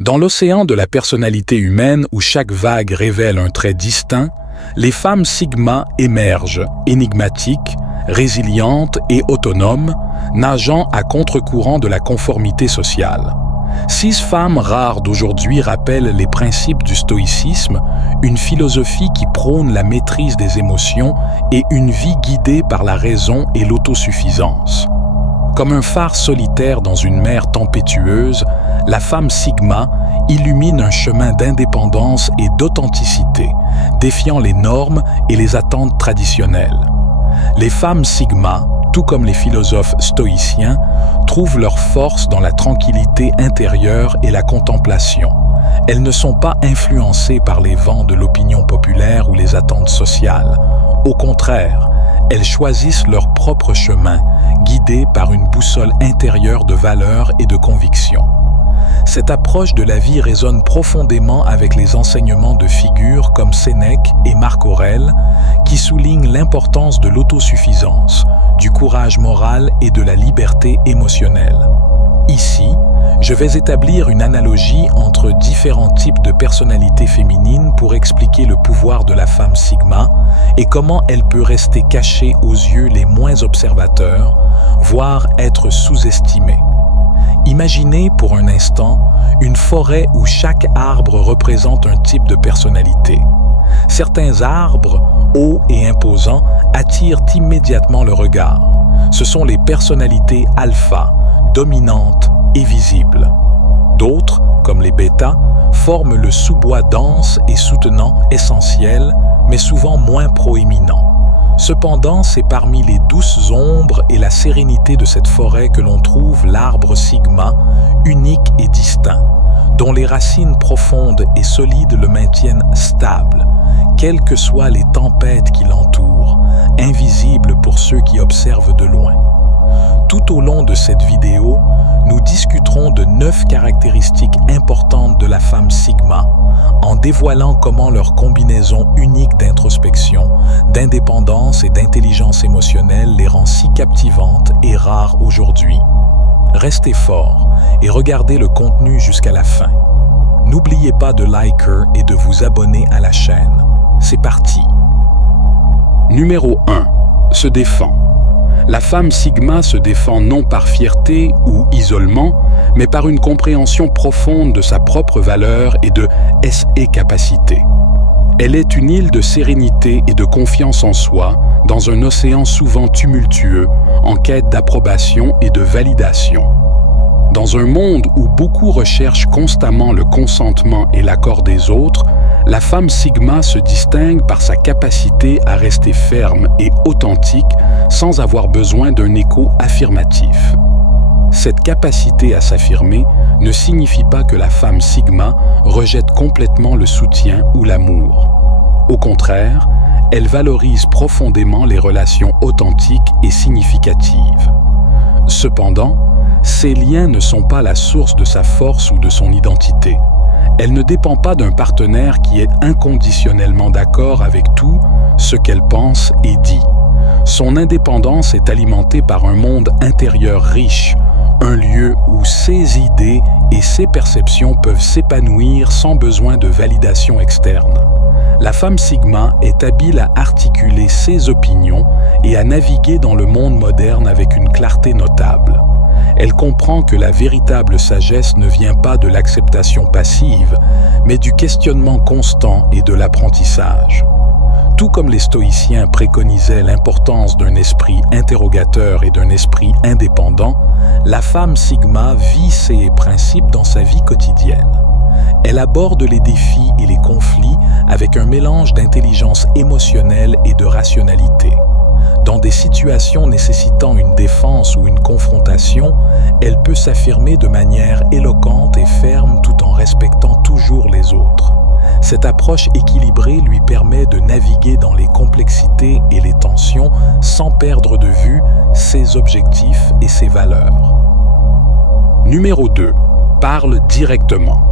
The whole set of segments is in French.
Dans l'océan de la personnalité humaine où chaque vague révèle un trait distinct, les femmes Sigma émergent, énigmatiques, résilientes et autonomes, nageant à contre-courant de la conformité sociale. 6 femmes rares d'aujourd'hui rappellent les principes du stoïcisme, une philosophie qui prône la maîtrise des émotions et une vie guidée par la raison et l'autosuffisance. Comme un phare solitaire dans une mer tempétueuse, la femme Sigma illumine un chemin d'indépendance et d'authenticité, défiant les normes et les attentes traditionnelles. Les femmes Sigma, tout comme les philosophes stoïciens, trouvent leur force dans la tranquillité intérieure et la contemplation. Elles ne sont pas influencées par les vents de l'opinion populaire ou les attentes sociales. Au contraire, elles choisissent leur propre chemin, guidées par une boussole intérieure de valeurs et de convictions. Cette approche de la vie résonne profondément avec les enseignements de figures comme Sénèque et Marc Aurèle, qui soulignent l'importance de l'autosuffisance, du courage moral et de la liberté émotionnelle. Ici, je vais établir une analogie entre différents types de personnalités féminines pour expliquer le pouvoir de la femme Sigma et comment elle peut rester cachée aux yeux les moins observateurs, voire être sous-estimée. Imaginez pour un instant une forêt où chaque arbre représente un type de personnalité. Certains arbres, hauts et imposants, attirent immédiatement le regard. Ce sont les personnalités alpha, dominantes et visibles. D'autres, comme les bêtas, forment le sous-bois dense et soutenant essentiel, mais souvent moins proéminent. Cependant, c'est parmi les douces ombres et la sérénité de cette forêt que l'on trouve l'arbre Sigma, unique et distinct, dont les racines profondes et solides le maintiennent stable, quelles que soient les tempêtes qui l'entourent, invisible pour ceux qui observent de loin. Tout au long de cette vidéo, nous discuterons de 9 caractéristiques importantes de la femme Sigma, en dévoilant comment leur combinaison unique d'introspection, d'indépendance et d'intelligence émotionnelle les rend si captivantes et rares aujourd'hui. Restez forts et regardez le contenu jusqu'à la fin. N'oubliez pas de liker et de vous abonner à la chaîne. C'est parti. Numéro 1. Se défend. La femme Sigma se défend non par fierté ou isolement, mais par une compréhension profonde de sa propre valeur et de ses capacités. Elle est une île de sérénité et de confiance en soi, dans un océan souvent tumultueux, en quête d'approbation et de validation. Dans un monde où beaucoup recherchent constamment le consentement et l'accord des autres, la femme Sigma se distingue par sa capacité à rester ferme et authentique sans avoir besoin d'un écho affirmatif. Cette capacité à s'affirmer ne signifie pas que la femme Sigma rejette complètement le soutien ou l'amour. Au contraire, elle valorise profondément les relations authentiques et significatives. Cependant, ces liens ne sont pas la source de sa force ou de son identité. Elle ne dépend pas d'un partenaire qui est inconditionnellement d'accord avec tout ce qu'elle pense et dit. Son indépendance est alimentée par un monde intérieur riche, un lieu où ses idées et ses perceptions peuvent s'épanouir sans besoin de validation externe. La femme Sigma est habile à articuler ses opinions et à naviguer dans le monde moderne avec une clarté notable. Elle comprend que la véritable sagesse ne vient pas de l'acceptation passive, mais du questionnement constant et de l'apprentissage. Tout comme les stoïciens préconisaient l'importance d'un esprit interrogateur et d'un esprit indépendant, la femme Sigma vit ces principes dans sa vie quotidienne. Elle aborde les défis et les conflits avec un mélange d'intelligence émotionnelle et de rationalité. Dans des situations nécessitant une défense ou une confrontation, elle peut s'affirmer de manière éloquente et ferme tout en respectant toujours les autres. Cette approche équilibrée lui permet de naviguer dans les complexités et les tensions sans perdre de vue ses objectifs et ses valeurs. Numéro 2. Parle directement.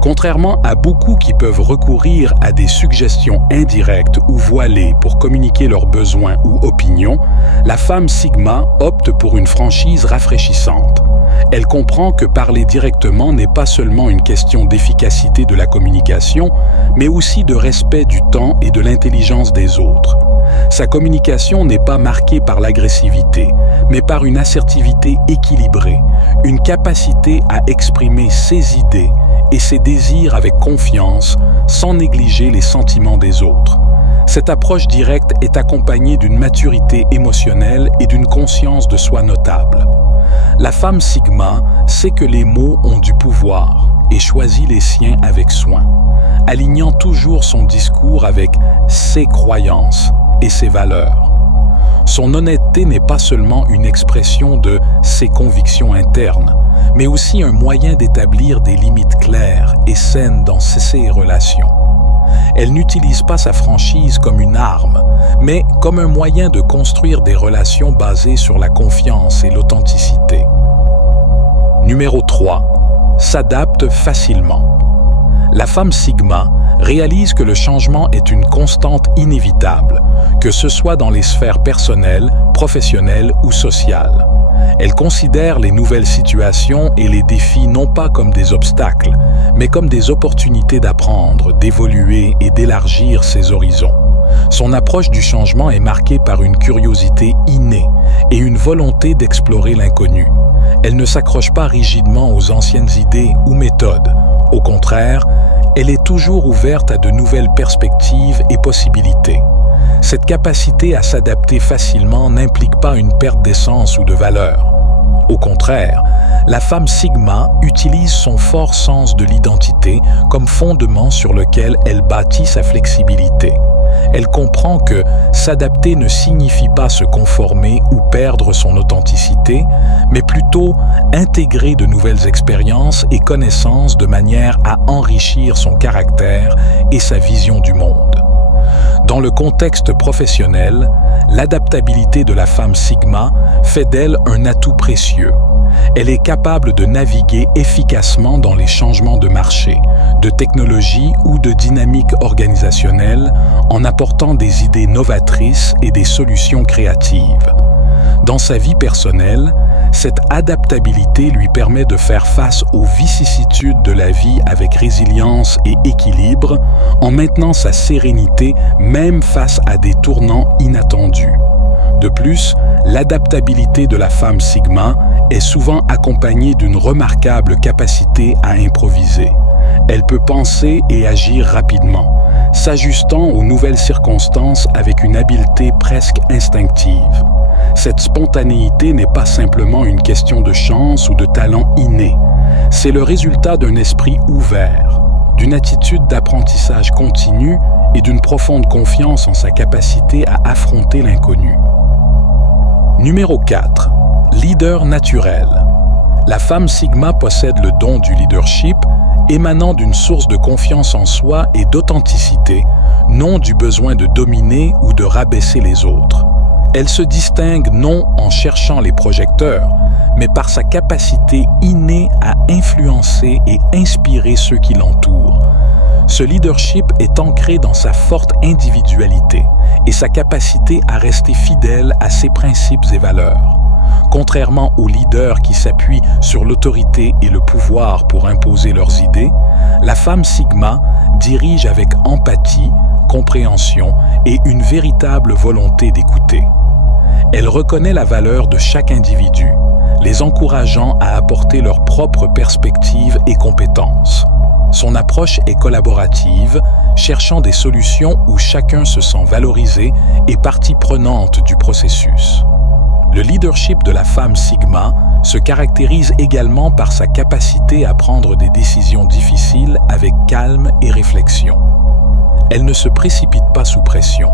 Contrairement à beaucoup qui peuvent recourir à des suggestions indirectes ou voilées pour communiquer leurs besoins ou opinions, la femme Sigma opte pour une franchise rafraîchissante. Elle comprend que parler directement n'est pas seulement une question d'efficacité de la communication, mais aussi de respect du temps et de l'intelligence des autres. Sa communication n'est pas marquée par l'agressivité, mais par une assertivité équilibrée, une capacité à exprimer ses idées et ses désirs avec confiance, sans négliger les sentiments des autres. Cette approche directe est accompagnée d'une maturité émotionnelle et d'une conscience de soi notable. La femme Sigma sait que les mots ont du pouvoir et choisit les siens avec soin, alignant toujours son discours avec ses croyances et ses valeurs. Son honnêteté n'est pas seulement une expression de ses convictions internes, mais aussi un moyen d'établir des limites claires et saines dans ses relations. Elle n'utilise pas sa franchise comme une arme, mais comme un moyen de construire des relations basées sur la confiance et l'authenticité. Numéro 3. S'adapte facilement. La femme Sigma réalise que le changement est une constante inévitable, que ce soit dans les sphères personnelles, professionnelles ou sociales. Elle considère les nouvelles situations et les défis non pas comme des obstacles, mais comme des opportunités d'apprendre, d'évoluer et d'élargir ses horizons. Son approche du changement est marquée par une curiosité innée et une volonté d'explorer l'inconnu. Elle ne s'accroche pas rigidement aux anciennes idées ou méthodes. Au contraire, elle est toujours ouverte à de nouvelles perspectives et possibilités. Cette capacité à s'adapter facilement n'implique pas une perte d'essence ou de valeur. Au contraire, la femme Sigma utilise son fort sens de l'identité comme fondement sur lequel elle bâtit sa flexibilité. Elle comprend que s'adapter ne signifie pas se conformer ou perdre son authenticité, mais plutôt intégrer de nouvelles expériences et connaissances de manière à enrichir son caractère et sa vision du monde. Dans le contexte professionnel, l'adaptabilité de la femme Sigma fait d'elle un atout précieux. Elle est capable de naviguer efficacement dans les changements de marché, de technologie ou de dynamique organisationnelle en apportant des idées novatrices et des solutions créatives. Dans sa vie personnelle, cette adaptabilité lui permet de faire face aux vicissitudes de la vie avec résilience et équilibre, en maintenant sa sérénité même face à des tournants inattendus. De plus, l'adaptabilité de la femme Sigma est souvent accompagnée d'une remarquable capacité à improviser. Elle peut penser et agir rapidement, s'ajustant aux nouvelles circonstances avec une habileté presque instinctive. Cette spontanéité n'est pas simplement une question de chance ou de talent inné. C'est le résultat d'un esprit ouvert, d'une attitude d'apprentissage continu et d'une profonde confiance en sa capacité à affronter l'inconnu. Numéro 4. Leader naturel. La femme Sigma possède le don du leadership émanant d'une source de confiance en soi et d'authenticité, non du besoin de dominer ou de rabaisser les autres. Elle se distingue non en cherchant les projecteurs, mais par sa capacité innée à influencer et inspirer ceux qui l'entourent. Ce leadership est ancré dans sa forte individualité et sa capacité à rester fidèle à ses principes et valeurs. Contrairement aux leaders qui s'appuient sur l'autorité et le pouvoir pour imposer leurs idées, la femme Sigma dirige avec empathie, compréhension et une véritable volonté d'écouter. Elle reconnaît la valeur de chaque individu, les encourageant à apporter leur propre perspective et compétences. Son approche est collaborative, cherchant des solutions où chacun se sent valorisé et partie prenante du processus. Le leadership de la femme Sigma se caractérise également par sa capacité à prendre des décisions difficiles avec calme et réflexion. Elle ne se précipite pas sous pression,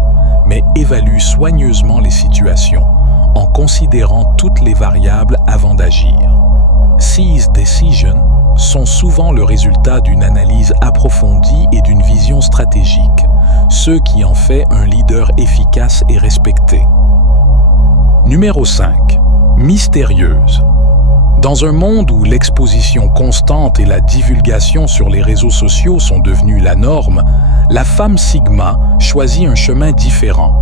mais évalue soigneusement les situations, en considérant toutes les variables avant d'agir. These decisions sont souvent le résultat d'une analyse approfondie et d'une vision stratégique, ce qui en fait un leader efficace et respecté. Numéro 5. Mystérieuse. Dans un monde où l'exposition constante et la divulgation sur les réseaux sociaux sont devenues la norme, la femme Sigma choisit un chemin différent.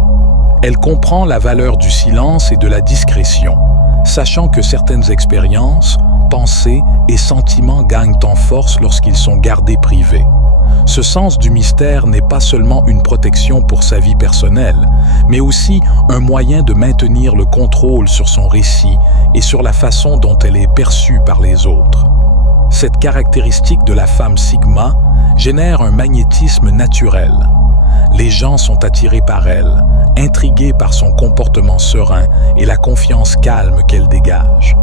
Elle comprend la valeur du silence et de la discrétion, sachant que certaines expériences, pensées et sentiments gagnent en force lorsqu'ils sont gardés privés. Ce sens du mystère n'est pas seulement une protection pour sa vie personnelle, mais aussi un moyen de maintenir le contrôle sur son récit et sur la façon dont elle est perçue par les autres. Cette caractéristique de la femme Sigma génère un magnétisme naturel. Les gens sont attirés par elle, intrigués par son comportement serein et la confiance calme qu'elle dégage.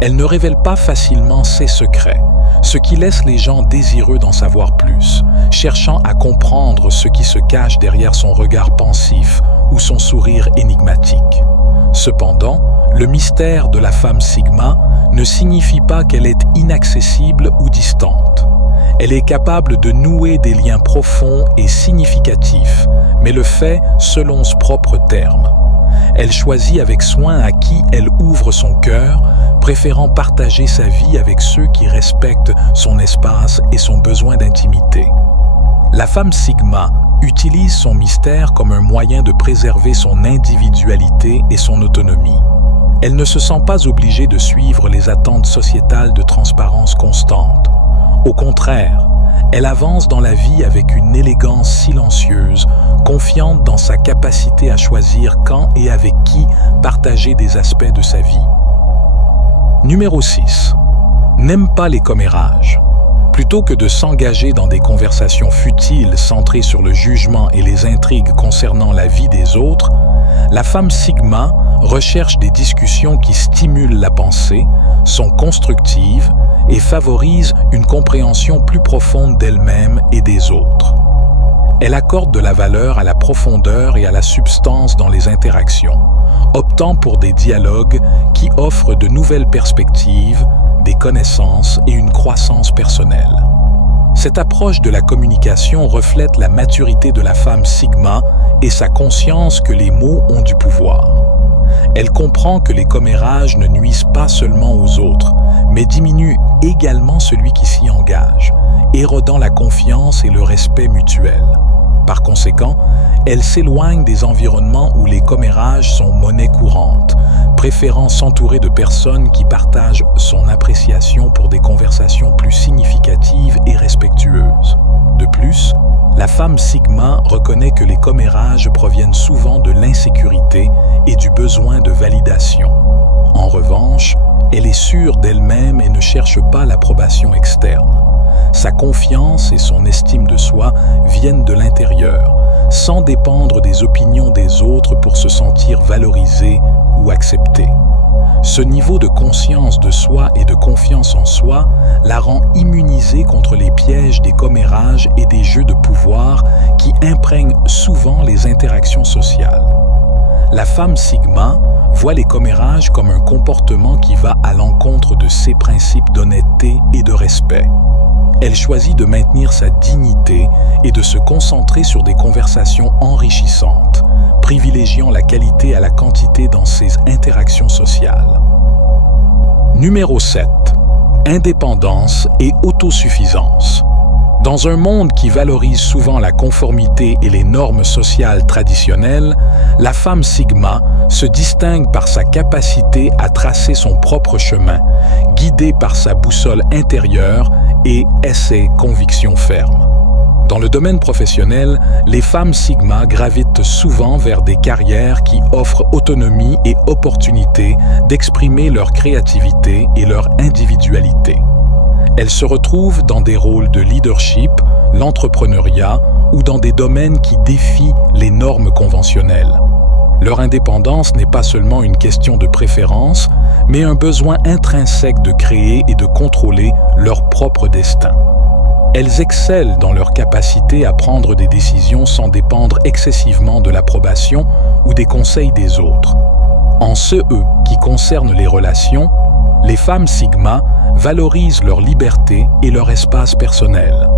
Elle ne révèle pas facilement ses secrets, ce qui laisse les gens désireux d'en savoir plus, cherchant à comprendre ce qui se cache derrière son regard pensif ou son sourire énigmatique. Cependant, le mystère de la femme Sigma ne signifie pas qu'elle est inaccessible ou distante. Elle est capable de nouer des liens profonds et significatifs, mais le fait selon ses propres termes. Elle choisit avec soin à qui elle ouvre son cœur, préférant partager sa vie avec ceux qui respectent son espace et son besoin d'intimité. La femme Sigma utilise son mystère comme un moyen de préserver son individualité et son autonomie. Elle ne se sent pas obligée de suivre les attentes sociétales de transparence constante. Au contraire, elle avance dans la vie avec une élégance silencieuse, confiante dans sa capacité à choisir quand et avec qui partager des aspects de sa vie. Numéro 6. N'aime pas les commérages. Plutôt que de s'engager dans des conversations futiles centrées sur le jugement et les intrigues concernant la vie des autres, la femme Sigma recherche des discussions qui stimulent la pensée, sont constructives et favorisent une compréhension plus profonde d'elle-même et des autres. Elle accorde de la valeur à la profondeur et à la substance dans les interactions, optant pour des dialogues qui offrent de nouvelles perspectives, des connaissances et une croissance personnelle. Cette approche de la communication reflète la maturité de la femme Sigma et sa conscience que les mots ont du pouvoir. Elle comprend que les commérages ne nuisent pas seulement aux autres, mais diminuent également celui qui s'y engage, érodant la confiance et le respect mutuel. Par conséquent, elle s'éloigne des environnements où les commérages sont monnaie courante, préférant s'entourer de personnes qui partagent son appréciation pour des conversations plus significatives et respectueuses. De plus, la femme Sigma reconnaît que les commérages proviennent souvent de l'insécurité et du besoin de validation. En revanche, elle est sûre d'elle-même et ne cherche pas l'approbation externe. Sa confiance et son estime de soi viennent de l'intérieur, sans dépendre des opinions des autres pour se sentir valorisée ou acceptée. Ce niveau de conscience de soi et de confiance en soi la rend immunisée contre les pièges des commérages et des jeux de pouvoir qui imprègnent souvent les interactions sociales. La femme Sigma voit les commérages comme un comportement qui va à l'encontre de ses principes d'honnêteté et de respect. Elle choisit de maintenir sa dignité et de se concentrer sur des conversations enrichissantes, privilégiant la qualité à la quantité dans ses interactions sociales. Numéro 7. Indépendance et autosuffisance. Dans un monde qui valorise souvent la conformité et les normes sociales traditionnelles, la femme Sigma se distingue par sa capacité à tracer son propre chemin, guidée par sa boussole intérieure et ses convictions fermes. Dans le domaine professionnel, les femmes Sigma gravitent souvent vers des carrières qui offrent autonomie et opportunité d'exprimer leur créativité et leur individualité. Elles se retrouvent dans des rôles de leadership, l'entrepreneuriat ou dans des domaines qui défient les normes conventionnelles. Leur indépendance n'est pas seulement une question de préférence, mais un besoin intrinsèque de créer et de contrôler leur propre destin. Elles excellent dans leur capacité à prendre des décisions sans dépendre excessivement de l'approbation ou des conseils des autres. En ce qui concerne les relations, les femmes Sigma valorisent leur liberté et leur espace personnel.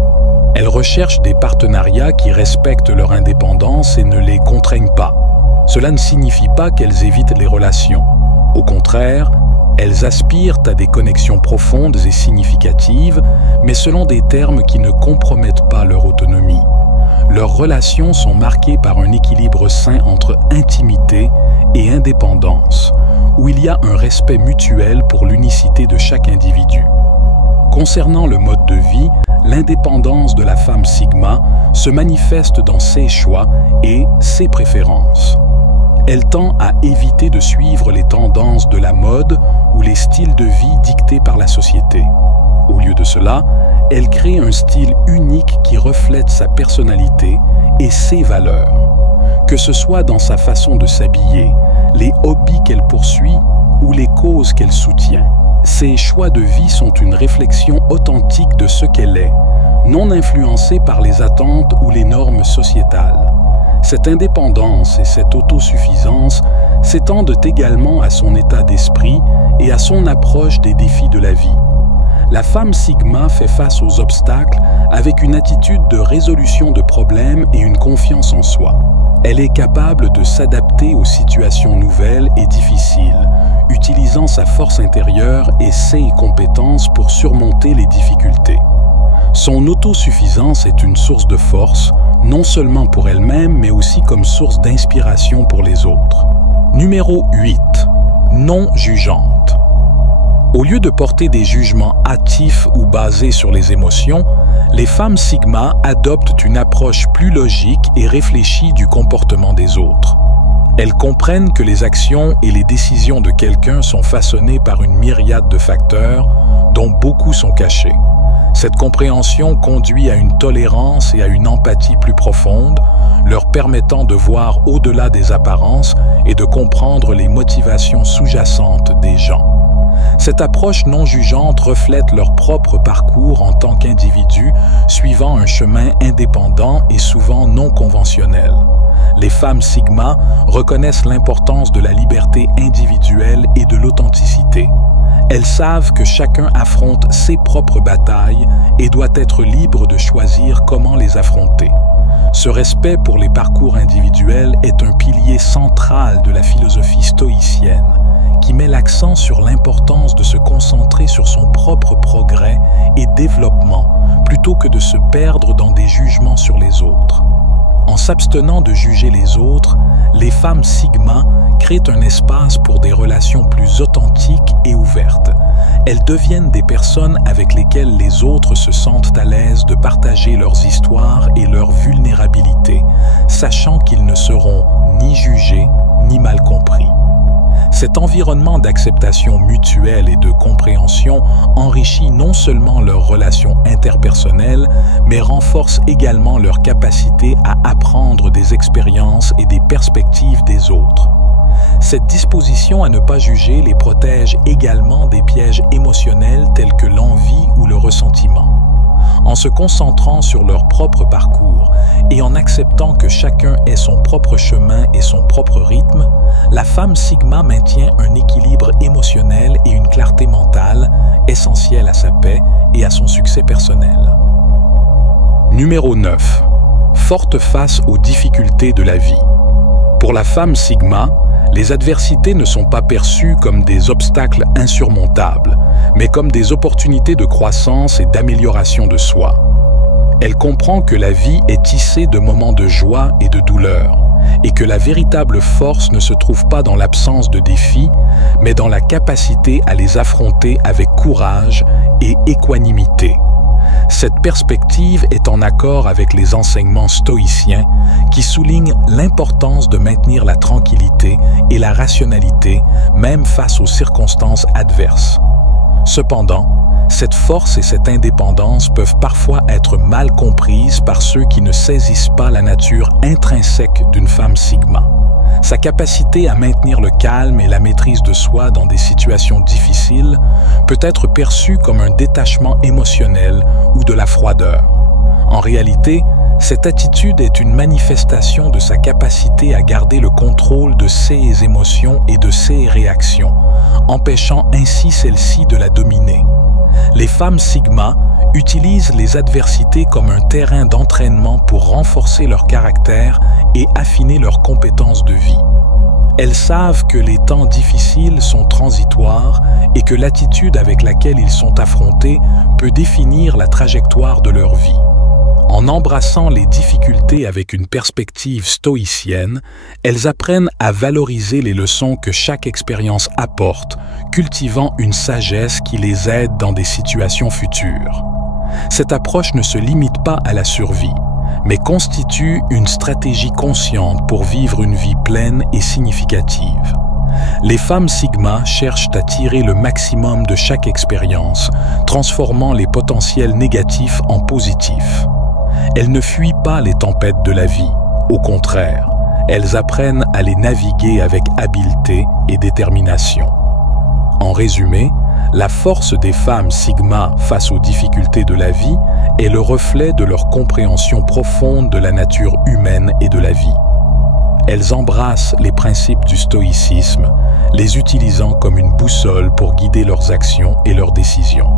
Elles recherchent des partenariats qui respectent leur indépendance et ne les contraignent pas. Cela ne signifie pas qu'elles évitent les relations. Au contraire, elles aspirent à des connexions profondes et significatives, mais selon des termes qui ne compromettent pas leur autonomie. Leurs relations sont marquées par un équilibre sain entre intimité et indépendance, où il y a un respect mutuel pour l'unicité de chaque individu. Concernant le mode de vie, l'indépendance de la femme Sigma se manifeste dans ses choix et ses préférences. Elle tend à éviter de suivre les tendances de la mode ou les styles de vie dictés par la société. Au lieu de cela, elle crée un style unique qui reflète sa personnalité et ses valeurs. Que ce soit dans sa façon de s'habiller, les hobbies qu'elle poursuit ou les causes qu'elle soutient. Ses choix de vie sont une réflexion authentique de ce qu'elle est, non influencée par les attentes ou les normes sociétales. Cette indépendance et cette autosuffisance s'étendent également à son état d'esprit et à son approche des défis de la vie. La femme Sigma fait face aux obstacles avec une attitude de résolution de problèmes et une confiance en soi. Elle est capable de s'adapter aux situations nouvelles et difficiles, utilisant sa force intérieure et ses compétences pour surmonter les difficultés. Son autosuffisance est une source de force, non seulement pour elle-même, mais aussi comme source d'inspiration pour les autres. Numéro 8. Non jugeante. Au lieu de porter des jugements hâtifs ou basés sur les émotions, les femmes Sigma adoptent une approche plus logique et réfléchie du comportement des autres. Elles comprennent que les actions et les décisions de quelqu'un sont façonnées par une myriade de facteurs, dont beaucoup sont cachés. Cette compréhension conduit à une tolérance et à une empathie plus profonde, leur permettant de voir au-delà des apparences et de comprendre les motivations sous-jacentes des gens. Cette approche non jugeante reflète leur propre parcours en tant qu'individus, suivant un chemin indépendant et souvent non conventionnel. Les femmes Sigma reconnaissent l'importance de la liberté individuelle et de l'authenticité. Elles savent que chacun affronte ses propres batailles et doit être libre de choisir comment les affronter. Ce respect pour les parcours individuels est un pilier central de la philosophie stoïcienne, qui met l'accent sur l'importance de se concentrer sur son propre progrès et développement plutôt que de se perdre dans des jugements sur les autres. En s'abstenant de juger les autres, les femmes Sigma créent un espace pour des relations plus authentiques et ouvertes. Elles deviennent des personnes avec lesquelles les autres se sentent à l'aise de partager leurs histoires et leurs vulnérabilités, sachant qu'ils ne seront ni jugés ni mal compris. Cet environnement d'acceptation mutuelle et de compréhension enrichit non seulement leurs relations interpersonnelles, mais renforce également leur capacité à apprendre des expériences et des perspectives des autres. Cette disposition à ne pas juger les protège également des pièges émotionnels tels que l'envie ou le ressentiment. En se concentrant sur leur propre parcours et en acceptant que chacun ait son propre chemin et son propre rythme, la femme Sigma maintient un équilibre émotionnel et une clarté mentale essentielle à sa paix et à son succès personnel. Numéro 9. Forte face aux difficultés de la vie. Pour la femme Sigma, les adversités ne sont pas perçues comme des obstacles insurmontables, mais comme des opportunités de croissance et d'amélioration de soi. Elle comprend que la vie est tissée de moments de joie et de douleur, et que la véritable force ne se trouve pas dans l'absence de défis, mais dans la capacité à les affronter avec courage et équanimité. Cette perspective est en accord avec les enseignements stoïciens qui soulignent l'importance de maintenir la tranquillité et la rationalité même face aux circonstances adverses. Cependant, cette force et cette indépendance peuvent parfois être mal comprises par ceux qui ne saisissent pas la nature intrinsèque d'une femme Sigma. Sa capacité à maintenir le calme et la maîtrise de soi dans des situations difficiles peut être perçue comme un détachement émotionnel ou de la froideur. En réalité, cette attitude est une manifestation de sa capacité à garder le contrôle de ses émotions et de ses réactions, empêchant ainsi celle-ci de la dominer. Les femmes Sigma utilisent les adversités comme un terrain d'entraînement pour renforcer leur caractère et affiner leurs compétences de vie. Elles savent que les temps difficiles sont transitoires et que l'attitude avec laquelle ils sont affrontés peut définir la trajectoire de leur vie. En embrassant les difficultés avec une perspective stoïcienne, elles apprennent à valoriser les leçons que chaque expérience apporte, cultivant une sagesse qui les aide dans des situations futures. Cette approche ne se limite pas à la survie, mais constitue une stratégie consciente pour vivre une vie pleine et significative. Les femmes Sigma cherchent à tirer le maximum de chaque expérience, transformant les potentiels négatifs en positifs. Elles ne fuient pas les tempêtes de la vie, au contraire, elles apprennent à les naviguer avec habileté et détermination. En résumé, la force des femmes Sigma face aux difficultés de la vie est le reflet de leur compréhension profonde de la nature humaine et de la vie. Elles embrassent les principes du stoïcisme, les utilisant comme une boussole pour guider leurs actions et leurs décisions.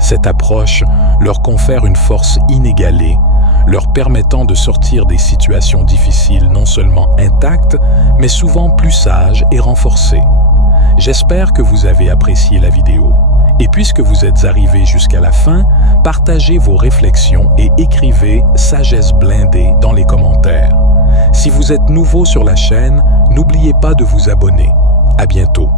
Cette approche leur confère une force inégalée, leur permettant de sortir des situations difficiles non seulement intactes, mais souvent plus sages et renforcées. J'espère que vous avez apprécié la vidéo. Et puisque vous êtes arrivé jusqu'à la fin, partagez vos réflexions et écrivez « Sagesse blindée » dans les commentaires. Si vous êtes nouveau sur la chaîne, n'oubliez pas de vous abonner. À bientôt.